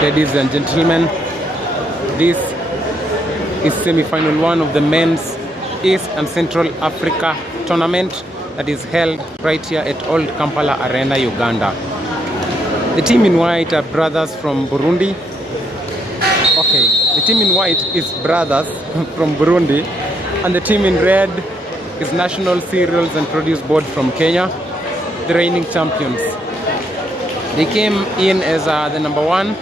Ladies and gentlemen, this is semi-final 1 of the men's East and Central Africa tournament that is held right here at Old Kampala Arena, Uganda. The team in white are brothers from Burundi. Okay, the team in white is brothers from Burundi, and the team in red is National Cereals and Produce Board from Kenya, the reigning champions. They came in as the number 1,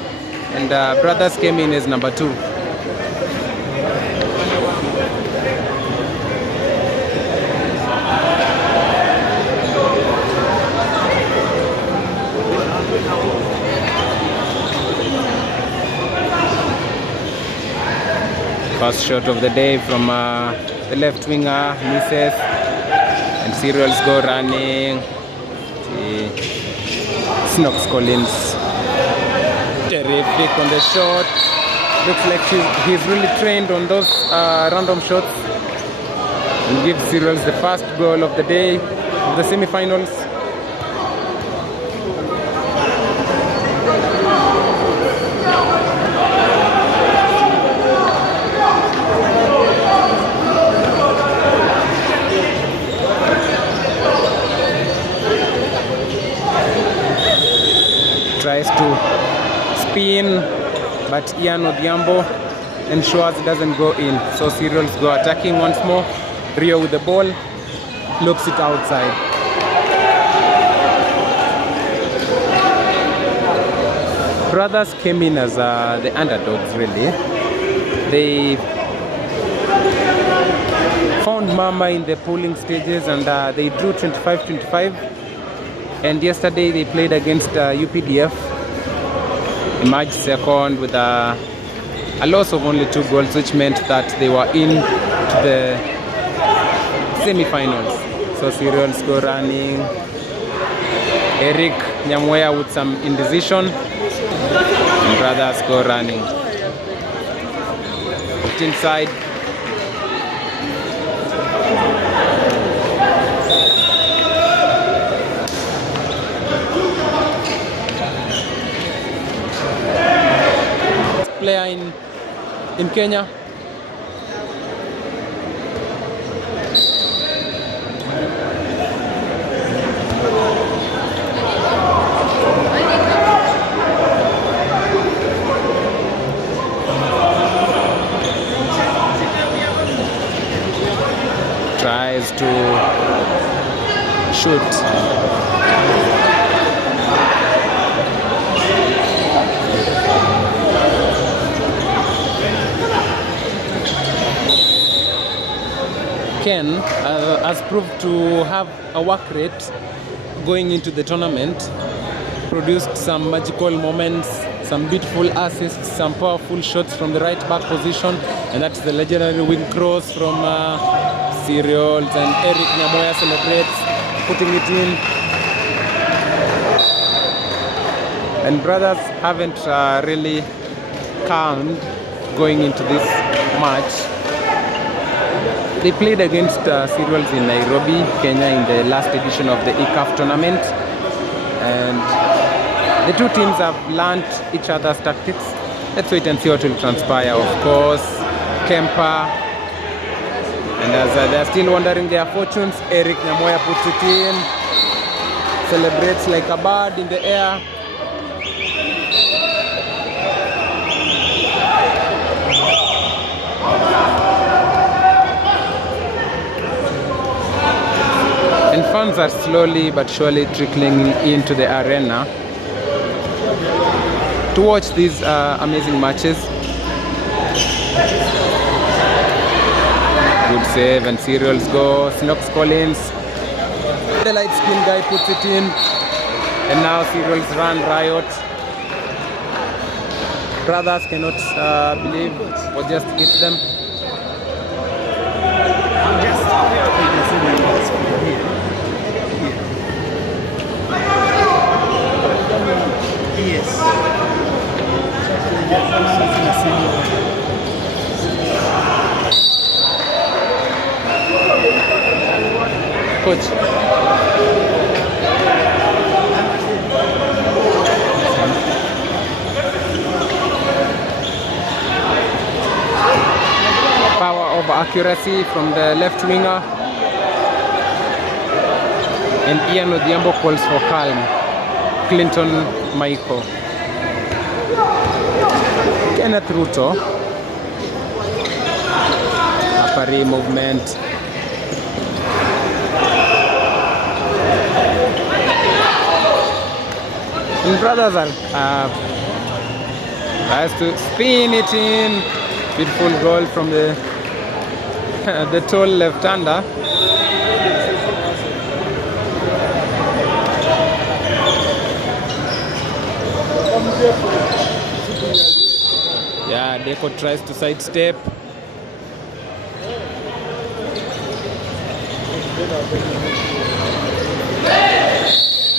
and brothers came in as number 2. First shot of the day from the left winger, misses, and Cereals go running. Snox Collins, terrific on the shot. Looks like he's really trained on those random shots, and gives Cereals the first goal of the day of the semi-finals. Tries to spin, but Ian Odhiambo ensures it doesn't go in. So Cereals go attacking once more. Rio with the ball, looks it outside. Brothers came in as the underdogs, really. They found Mama in the pooling stages, and they drew 25-25. And yesterday they played against UPDF, emerged second with a loss of only 2 goals, which meant that they were in to the semi-finals. So Cereals go running. Eric Nyamweya with some indecision, and brothers go running. Put inside. Player in Kenya. Tries to shoot. Ken has proved to have a work rate going into the tournament, produced some magical moments, some beautiful assists, some powerful shots from the right back position, and that's the legendary wing cross from Cereals, and Eric Nyamoya celebrates putting it in. And brothers haven't really calmed going into this match. They played against Cereals in Nairobi, Kenya in the last edition of the ECAHF Tournament, and the two teams have learnt each other's tactics. Let's wait and see what will transpire. Of course, Kempa, and as they're still wondering their fortunes, Eric Nyamoya puts it in, celebrates like a bird in the air. And fans are slowly but surely trickling into the arena to watch these amazing matches. Good save, and Cereals go. Snox Collins, the light skin guy, puts it in, and now Cereals run riot. Brothers cannot believe what just hit them. Yes. Coach. accuracy from the left winger. And Ian Odhiambo calls for calm. Clinton Michael. Kenneth Ruto. Referee movement. And brothers are tries to spin it in. Beautiful goal from the the tall left-hander. Yeah, Deco tries to sidestep.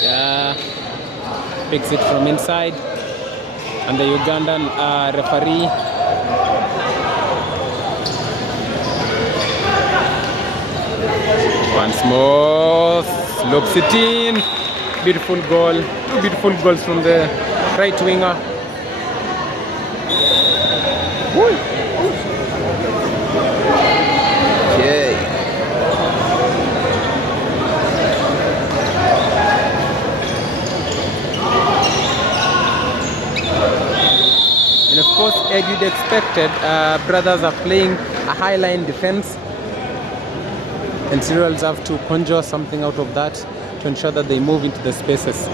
Yeah, picks it from inside. And the Ugandan referee once more slopes it in. Beautiful goal. Two beautiful goals from the right winger. Okay. And of course, as you'd expected, brothers are playing a high line defense, and Cereals have to conjure something out of that to ensure that they move into the spaces.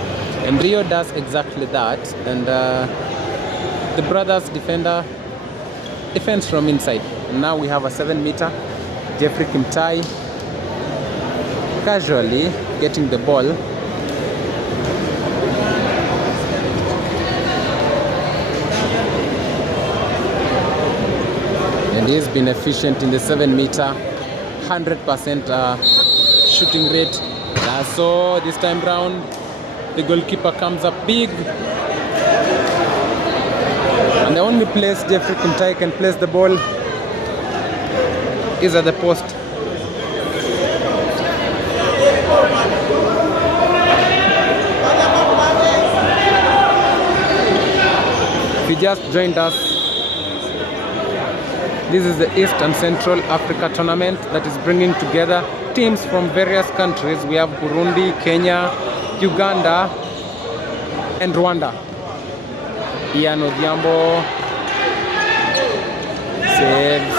And Rio does exactly that, and the brothers defends from inside. And now we have a 7-meter. Jeffrey Kimtai casually getting the ball. And he's been efficient in the 7-meter, 100% shooting rate. So this time round, the goalkeeper comes up big. And the only place Jeffrey Kimtai can place the ball is at the post. If you just joined us, this is the East and Central Africa Tournament that is bringing together teams from various countries. We have Burundi, Kenya, Uganda, and Rwanda. Ian Odhiambo saves,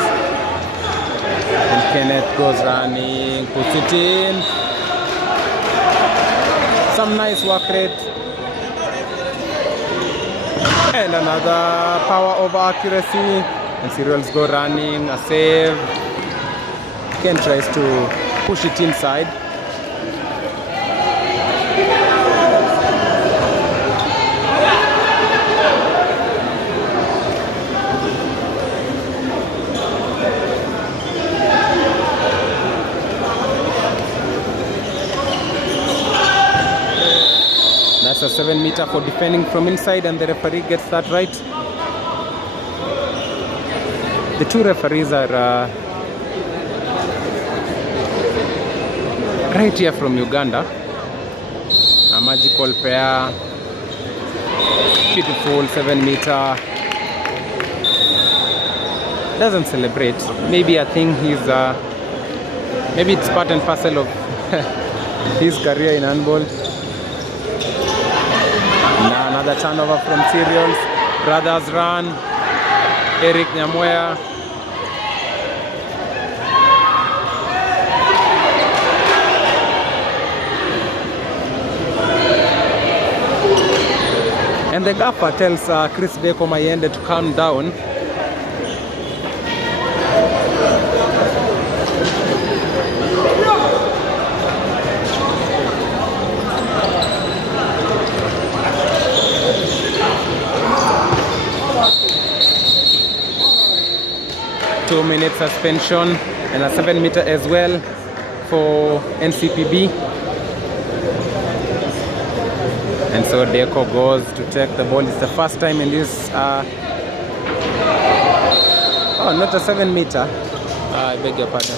and Kenneth goes running, puts it in. Some nice work rate. And another power over accuracy. And Cereals go running, a save. Ken tries to push it inside. That's a 7-meter for defending from inside, and the referee gets that right. The two referees are right here from Uganda. A magical pair. Beautiful 7-meter. Doesn't celebrate. Maybe I think he's maybe it's part and parcel of his career in handball. Now another turnover from Cereals. Brothers run. Eric Nyamwea. And the gaffer tells Chris Beko Mayende to calm down. Two-minute suspension and a 7-meter as well for NCPB. And so Deco goes to take the ball. It's the first time in this oh, not a 7-meter. I beg your pardon.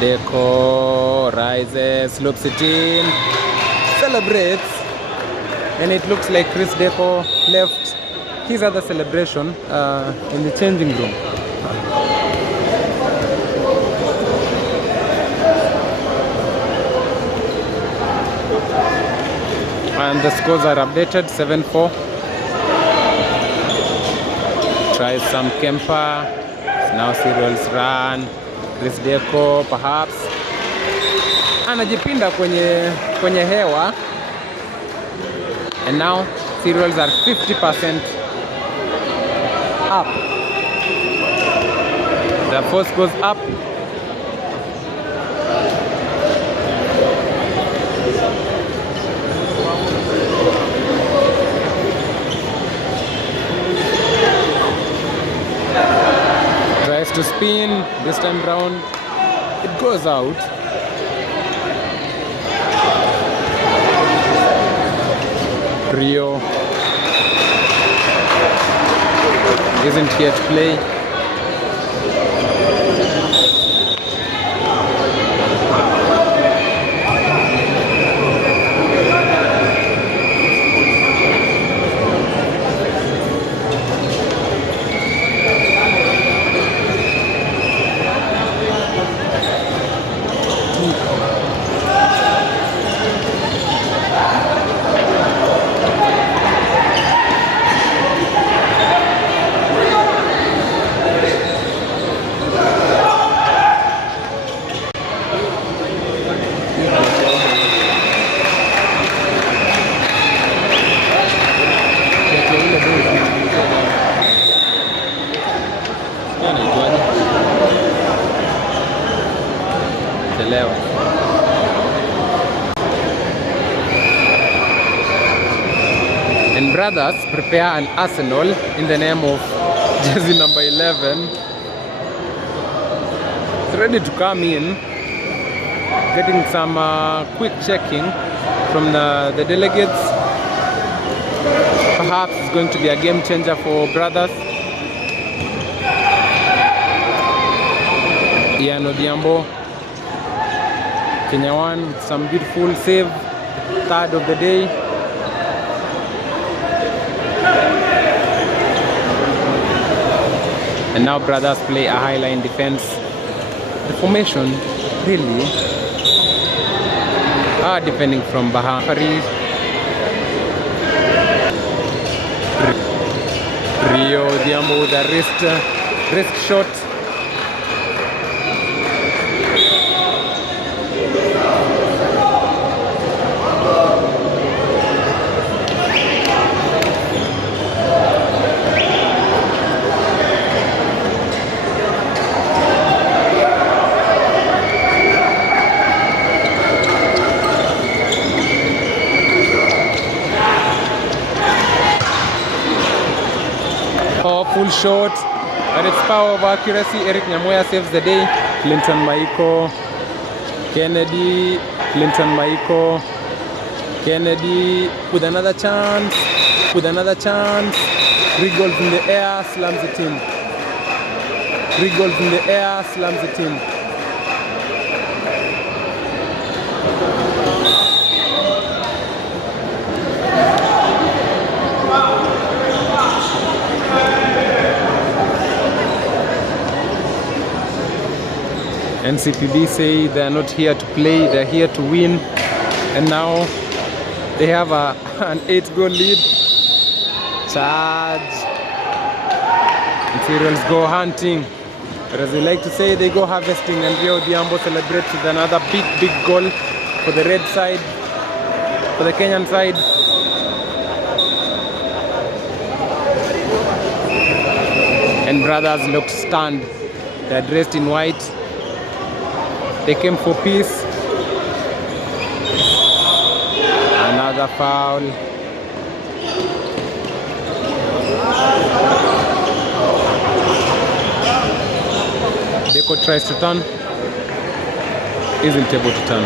Deco rises, slopes it in, celebrates. And it looks like Chris Deco left his other celebration in the changing room. And the scores are updated, 7-4. Tries some Kemper. Now Cherus run. Chris Deco perhaps. Anajipinda kwenye hewa. And now Cherus are 50% up. The force goes up. Tries to spin, this time round it goes out. Rio isn't here to play. And brothers prepare an arsenal in the name of jersey number 11. It's ready to come in, getting some quick checking from the delegates. Perhaps it's going to be a game changer for brothers. Ian Odhiambo, Kenya one with some beautiful save, third of the day. And now brothers play a high line defense. The formation really are defending from Bahari. Rio Odhiambo with a wrist shot. Full shot, but it's power of accuracy. Eric Nyamoya saves the day. Clinton Maiko, Kennedy, Clinton Maiko, Kennedy with another chance, Three goals in the air, slams it in. 3 goals in the air, slams it in. NCPB say they are not here to play, they are here to win. And now they have an 8-goal lead. Charge. And Cherus go hunting. But as they like to say, they go harvesting. And Rio Odhiambo celebrates with another big goal for the red side, for the Kenyan side. And brothers looked stunned. They are dressed in white. They came for peace. Another foul. Deco tries to turn. Isn't able to turn.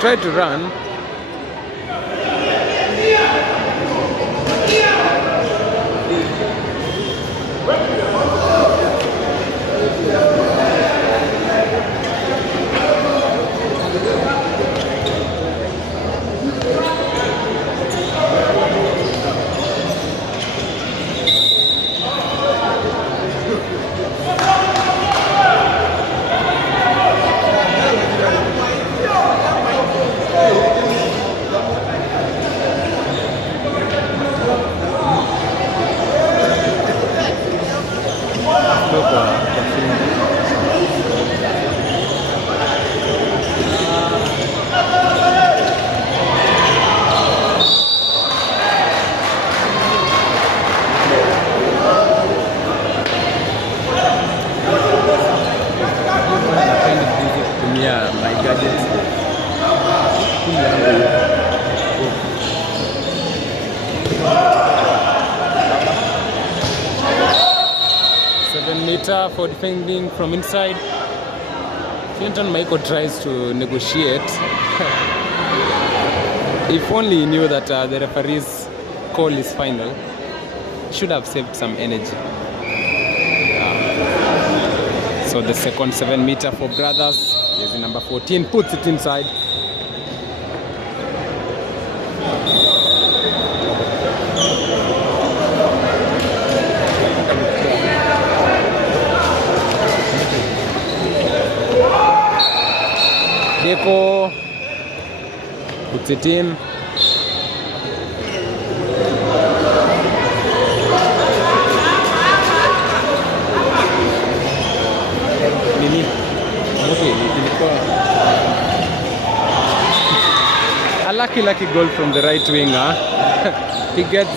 Try to run. For defending from inside. Clinton Michael tries to negotiate. If only he knew that the referee's call is final, should have saved some energy. So the second 7-meter for brothers. Jersey number 14 puts it inside. Deko puts it in. A lucky goal from the right winger. He gets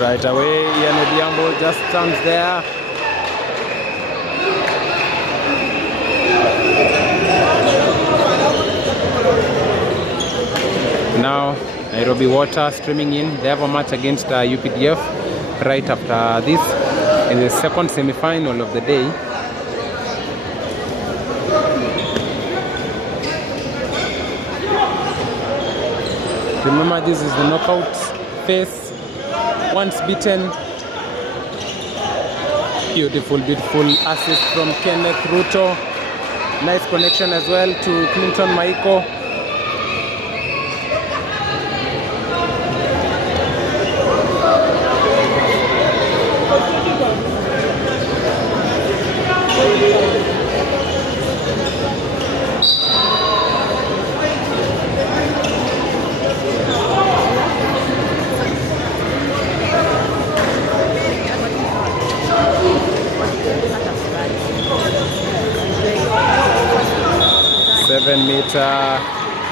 right away. Ian Odiambo just stands there. Now Nairobi Water streaming in. They have a match against UPDF right after this in the second semi-final of the day. Remember, this is the knockout phase. Once beaten. Beautiful assist from Kenneth Ruto. Nice connection as well to Clinton Maiko.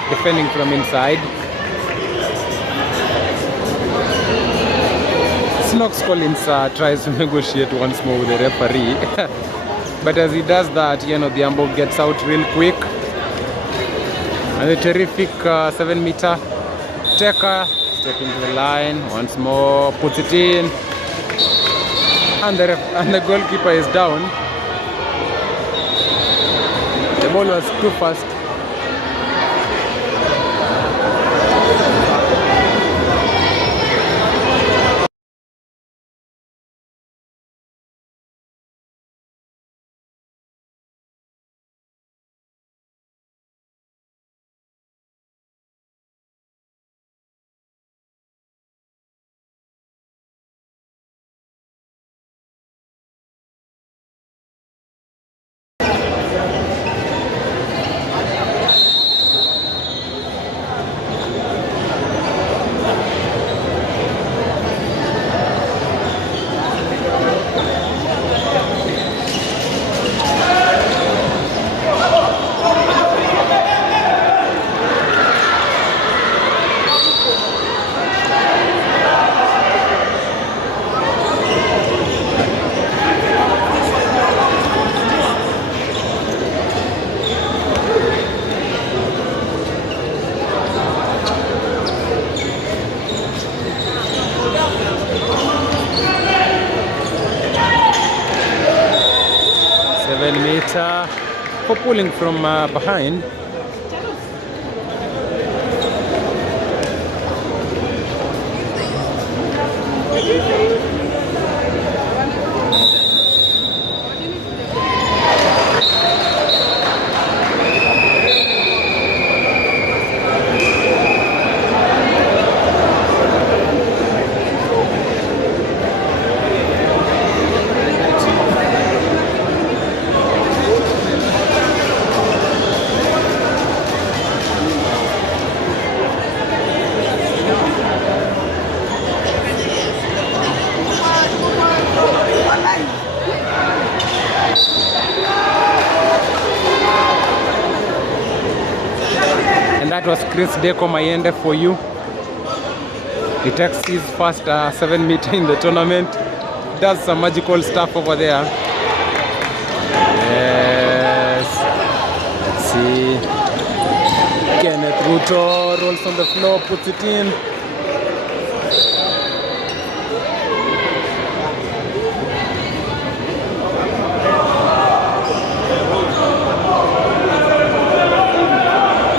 Defending from inside. Snox Collins tries to negotiate once more with the referee. But as he does that, you know, the Handball gets out real quick. And a terrific 7-meter taker, stepping to the line once more, puts it in. And the goalkeeper is down. The ball was too fast. For pulling from behind. That was Chris Deco Mayende for you. He takes his first 7-meter in the tournament. Does some magical stuff over there. Yes. Let's see. Kenneth Ruto rolls on the floor, puts it in.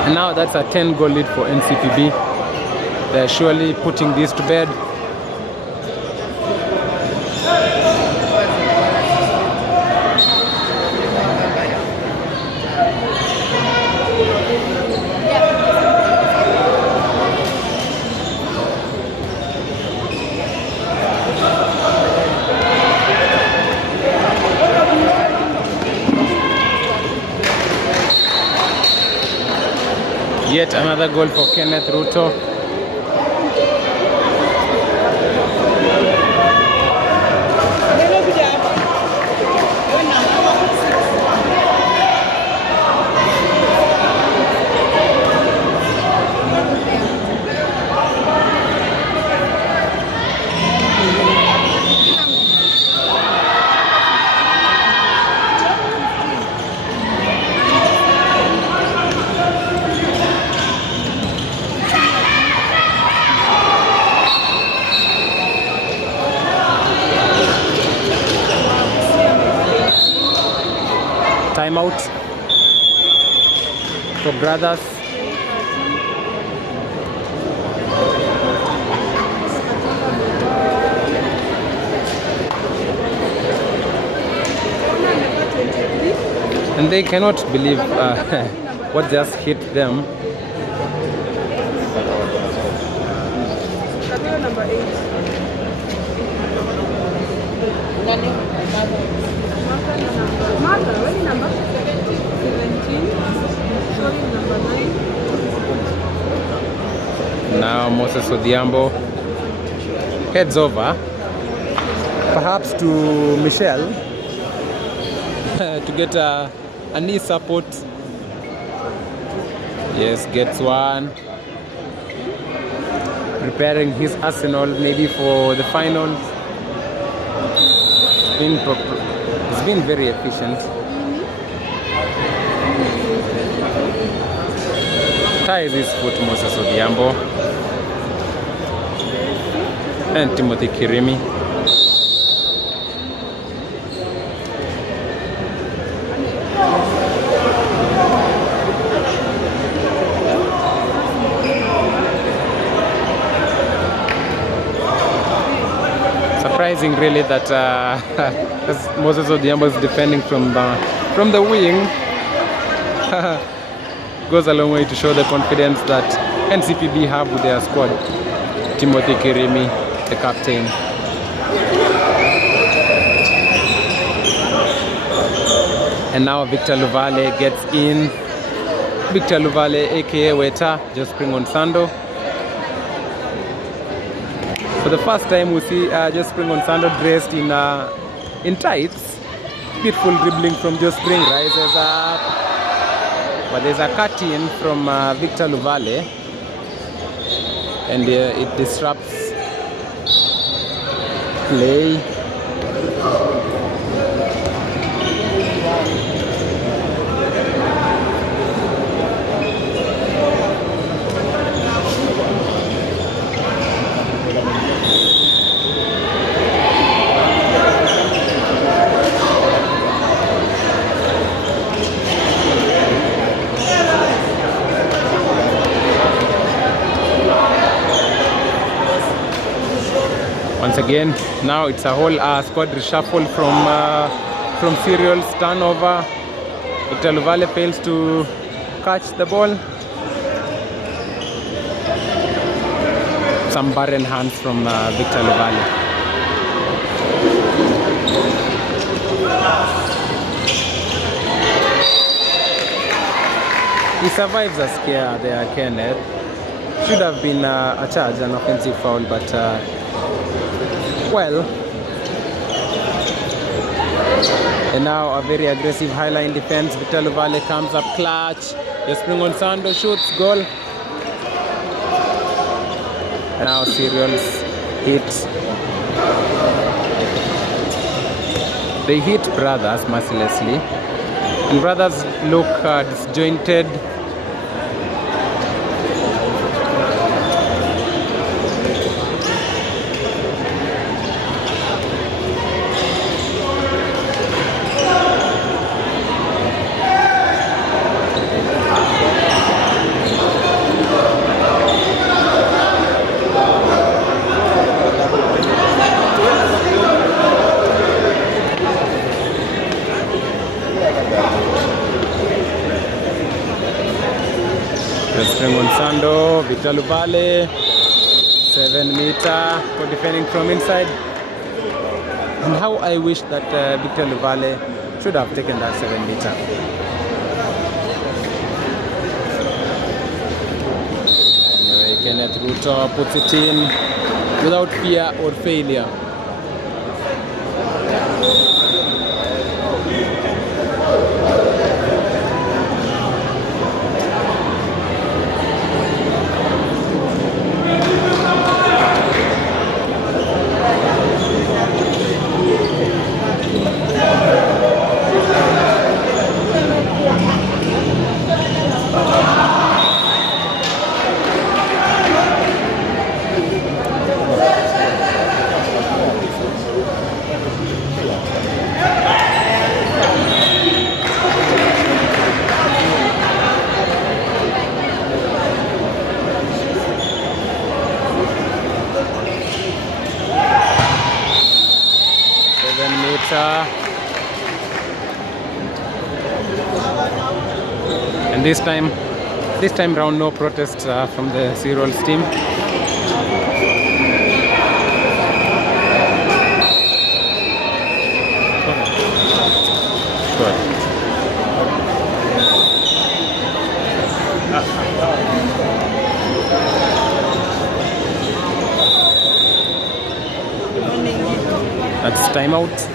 And now that's a 10-goal lead for NCPB. They're surely putting this to bed. Yet another goal for Kenneth Ruto. Timeout for brothers. And they cannot believe what just hit them. Number 8. Martha, what is number? 17. Sorry, number 9. Now Moses Odhiambo heads over, perhaps to Michelle, to get a knee support. Yes, gets one. Preparing his arsenal maybe for the finals. It's been very efficient. Ties his foot, Moses Odhiambo and Timothy Kirimi. Surprising, really, that Moses Odhiambo is defending from the wing. Goes a long way to show the confidence that NCPB have with their squad. Timothy Kirimi, the captain. And now Victor Luvale gets in. Victor Luvale, aka Weta, just spring on Sando. For the first time we see just spring on Sando dressed in tights. Beautiful dribbling from Just Spring, rises up. But there's a cut-in from Victor Luvale, and it disrupts play. Once Once again, now it's a whole squad reshuffle from Serials turnover. Victor Luvale fails to catch the ball. Some barren hands from Victor Luvale. He survives a scare there, Kenneth. Should have been a charge, an offensive foul, but well. And now a very aggressive highline defense. Victor Luvale comes up clutch. Yespringon Sando shoots, goal. And now Serials hit. They hit Brothers mercilessly. And Brothers look disjointed. Sando, Victor Luvale, 7 meter for defending from inside. And how I wish that Victor Luvale should have taken that 7 meter. Anyway, Kenneth Ruto puts it in without fear or failure. And this time round, no protest from the Serials team. Good. That's timeout.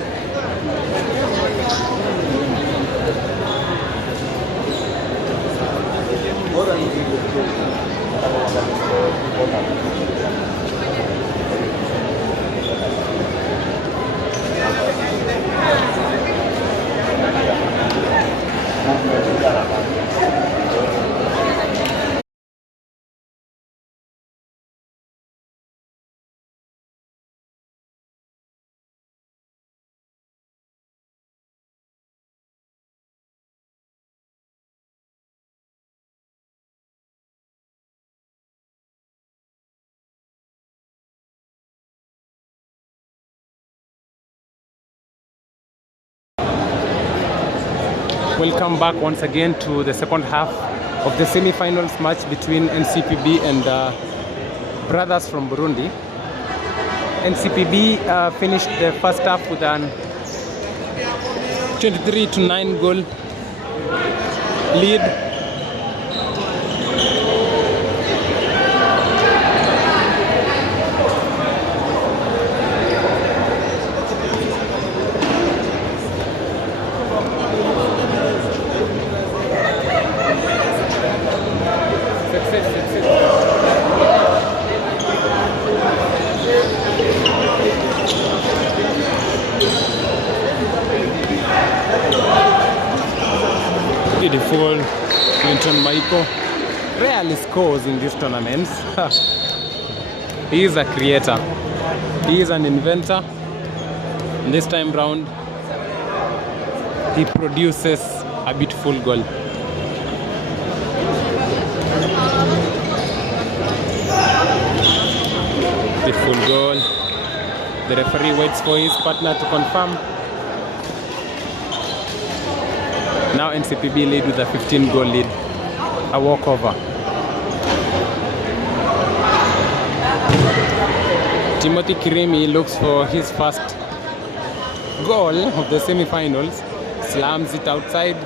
Welcome back once again to the second half of the semi-finals match between NCPB and Brothers from Burundi. NCPB finished the first half with an 23-9 goal lead. Beautiful. Clinton Michael rarely scores in these tournaments. He is a creator. He is an inventor. And this time round, he produces a beautiful goal. Beautiful goal. The referee waits for his partner to confirm. Now NCPB lead with a 15-goal lead, a walkover. Timothy Kirimi looks for his first goal of the semi-finals, slams it outside.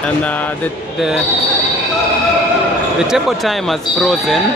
And the table time has frozen.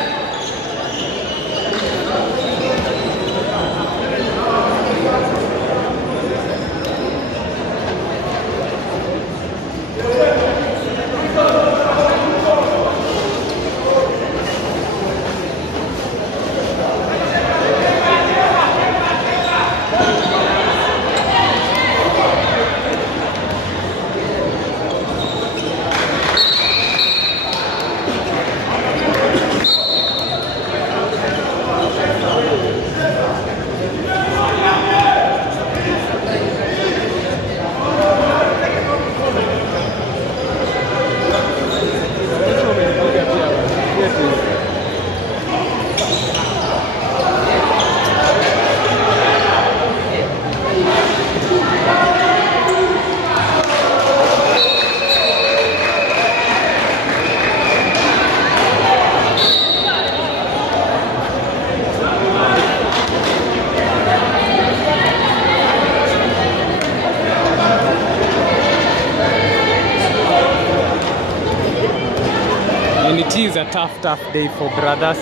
It is a tough day for brothers.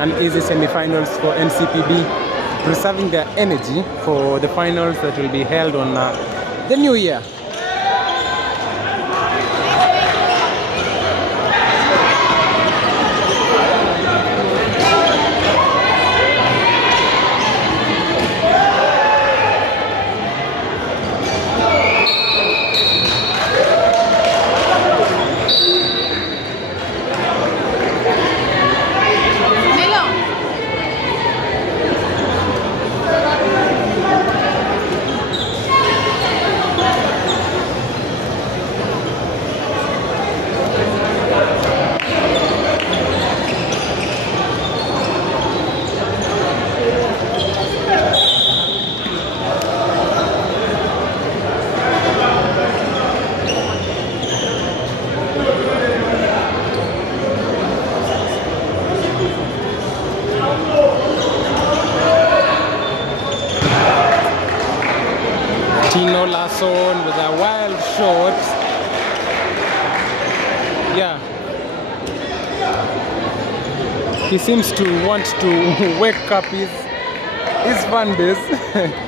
An easy semi-finals for NCPB, preserving their energy for the finals that will be held on the new year. With a wild shot. Yeah, he seems to want to wake up his fan base.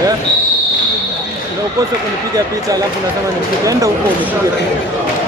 Yeah. Na ukose kunipiga picha alafu unasema nipige. Enda huko unipige picha.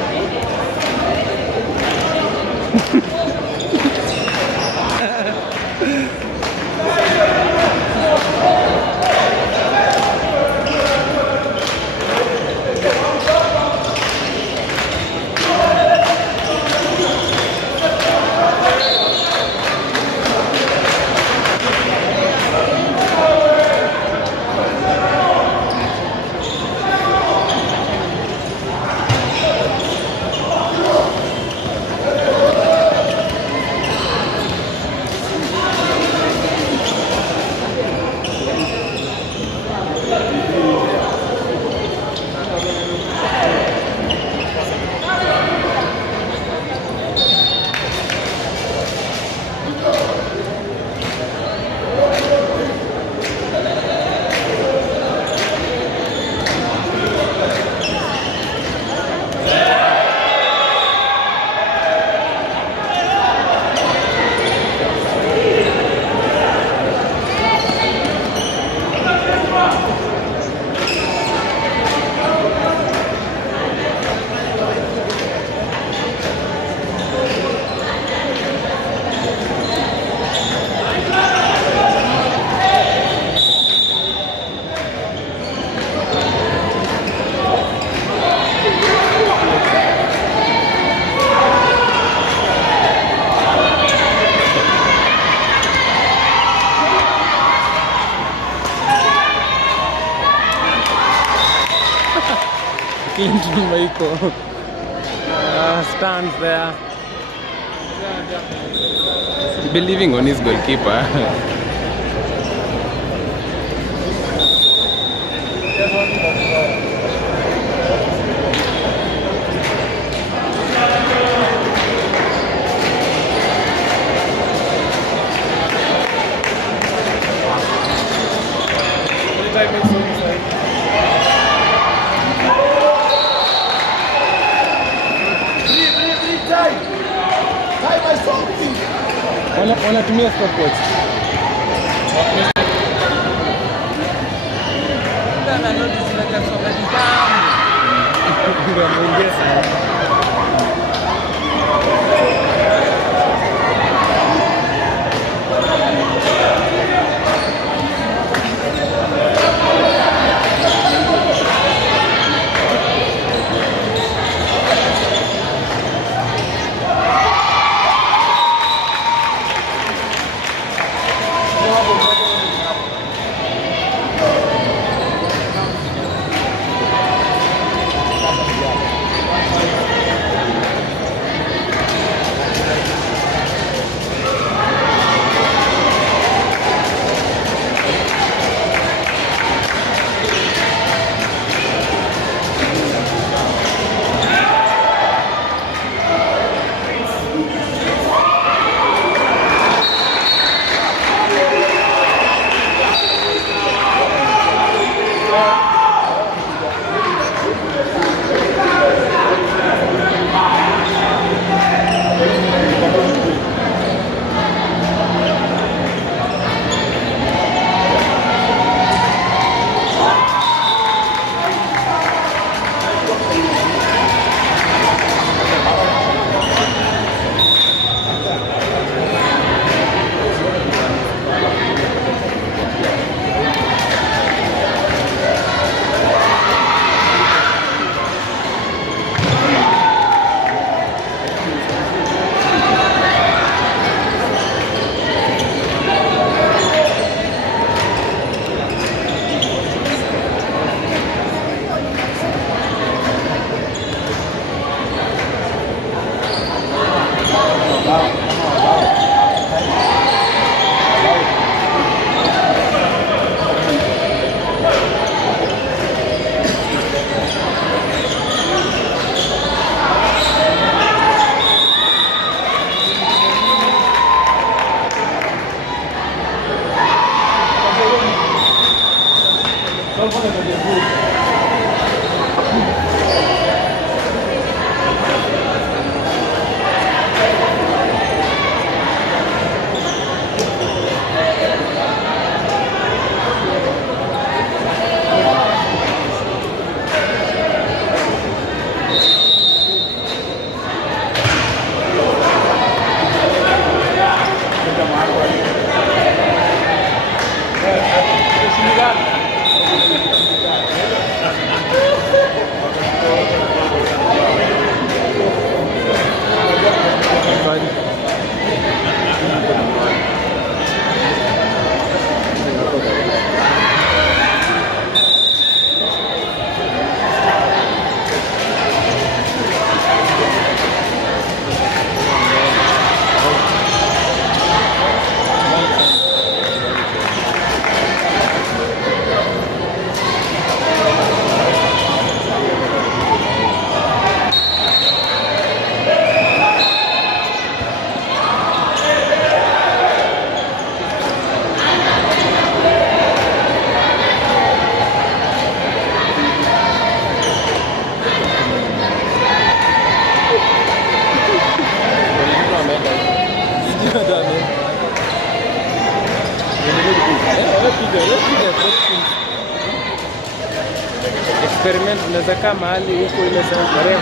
Clean vehicle. Stands there. Believing on his goalkeeper. Wanatumia stopwatch. Ndio notice zimekasoma kitamu. Ndio muongeza. Experiment unaweza kaa mahali huko ile sehemu.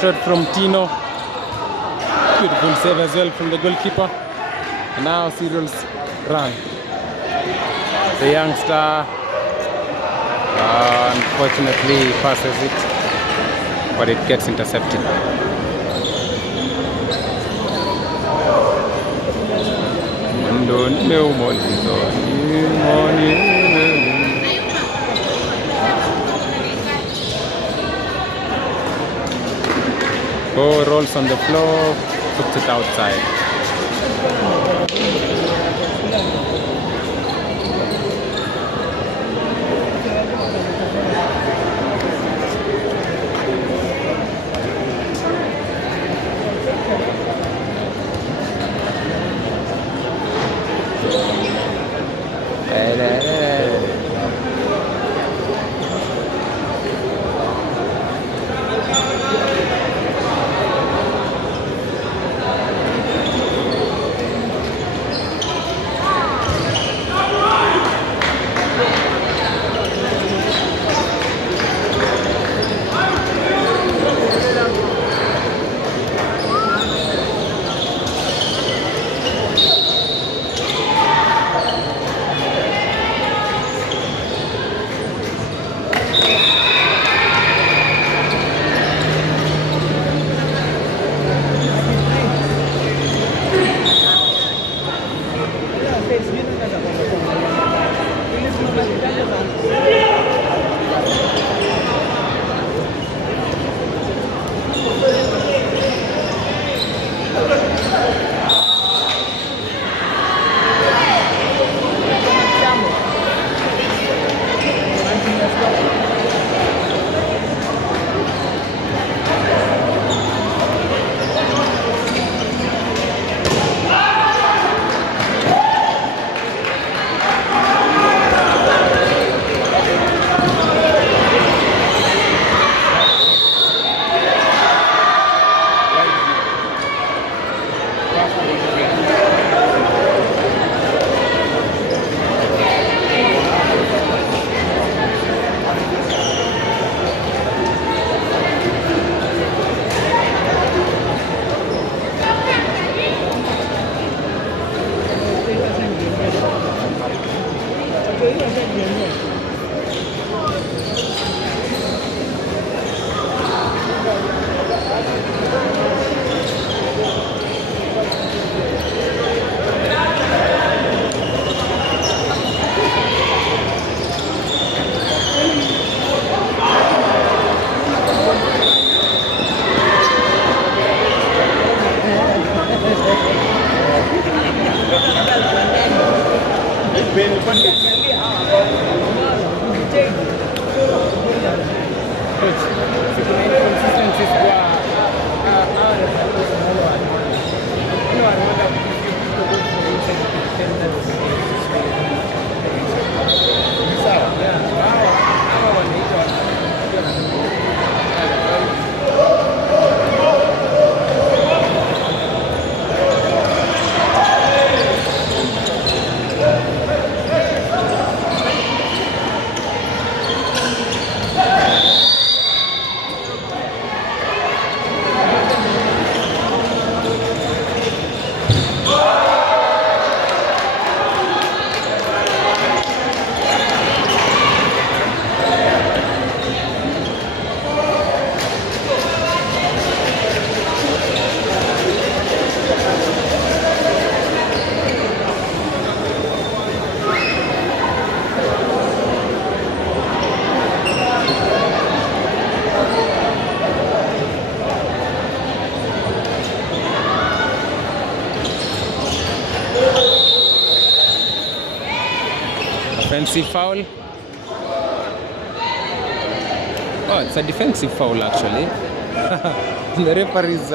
Shot from Tino. Beautiful save as well from the goalkeeper. And now Cyril's run. The youngster unfortunately passes it, but it gets intercepted. Oh, rolls on the floor, puts it outside. Offensive foul. Oh, it's a defensive foul actually. The referees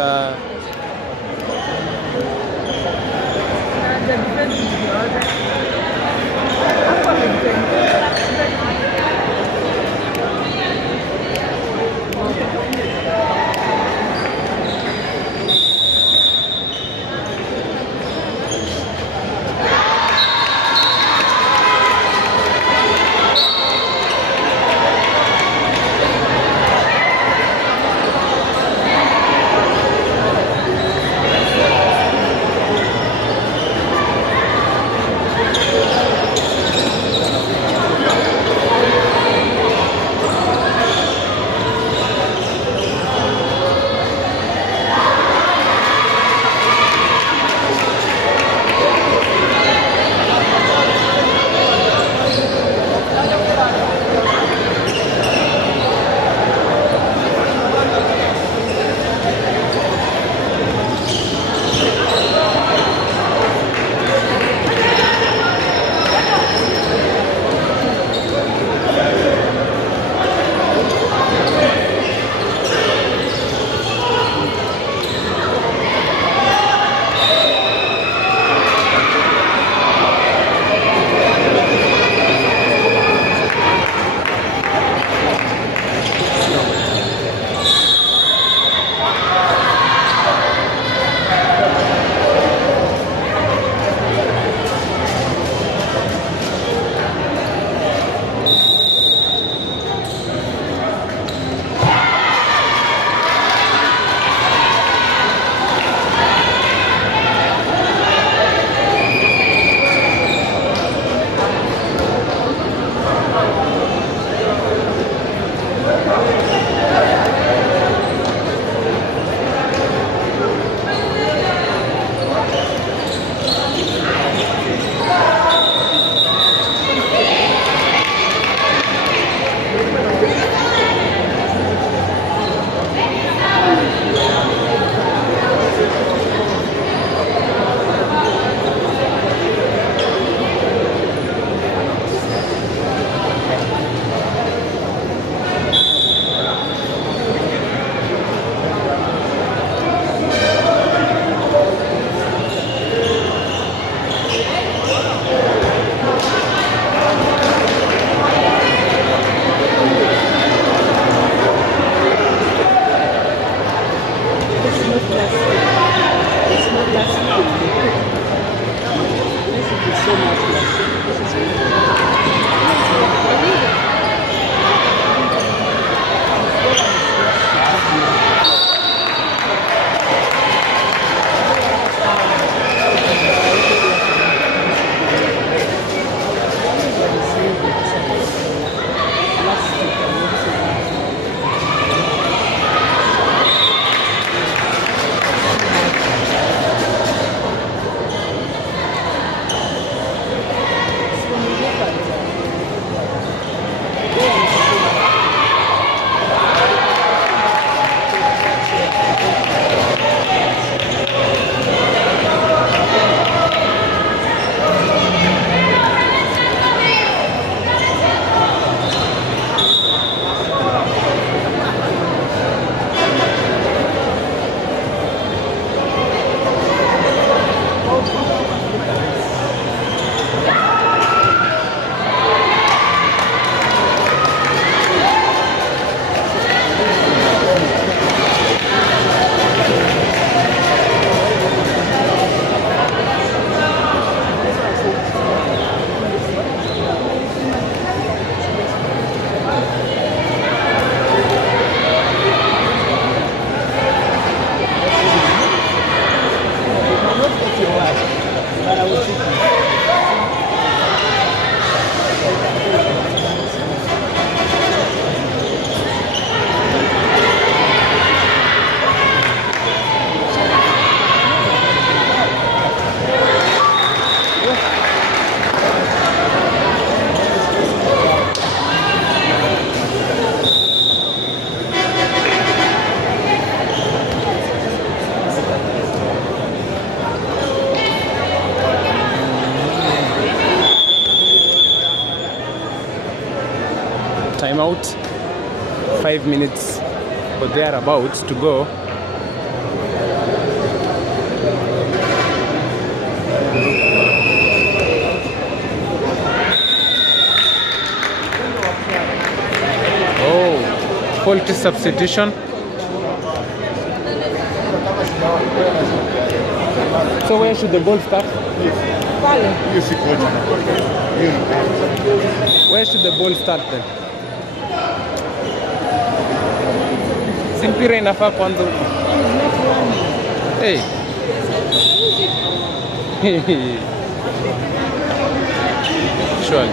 about 5 minutes or thereabouts to go. Oh, faulty substitution. So where should the ball start? Where should the ball start then? Simpira inafaa kwanza huko. Hey. Surely.